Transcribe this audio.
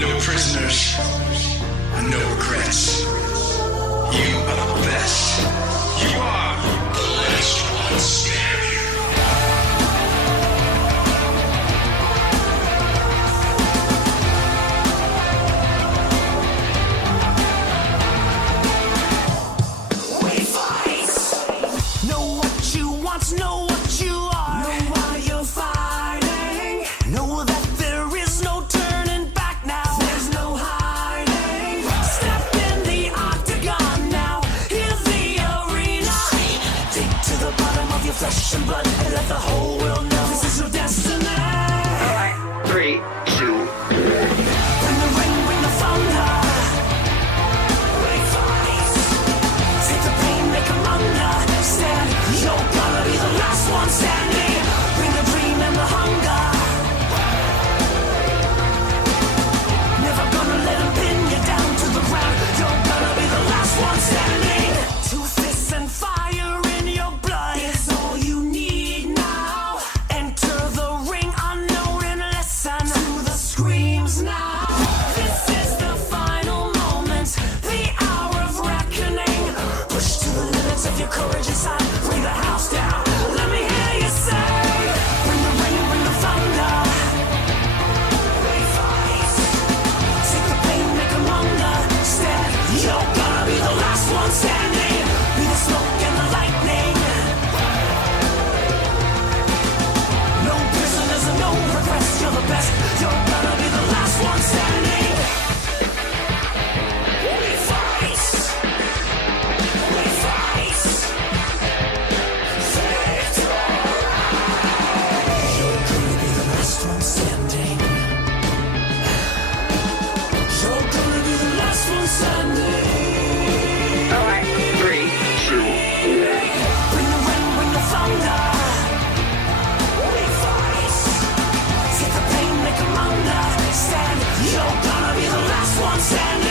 No prisoners, and no regrets. You are the best. You are the last one standing. We fight. Know what you want, know what you are. Know why you're fighting. Know that there is no turning back now. There's no hiding. Step in the octagon now. Hear the arena. Dig to the bottom of your flesh and blood and let the whole world know this is your destiny. Alright, 3, 2. Bring the rain, bring the thunder. We fight. Take the pain, make 'em understand. You're gonna be the last one standing. Bring the dream and the hunger. Never gonna let 'em pin you down to the ground. You're gonna be the last one standing. Two fists and fire in your blood. It's all you need now. Enter the ring unknown and listen to the screams now. This is the final moment, the hour of reckoning. Push to the limits of your courage inside. Bring the house down. Let me hear you say, bring the rain, bring the thunder. We fight. Take the pain, make 'em understand. You're gonna be the last one standing. Be the smoke and the lightning. No prisoners and no regrets. You're the best. You're gonna be the last one standing. We fight. We fight. Victory. You're gonna be the last one standing. You're gonna be the last one standing. Alright, 3, 2. Bring the rain, bring the thunder. We fight. Take the pain, make 'em understand. You're gonna be the last one standing.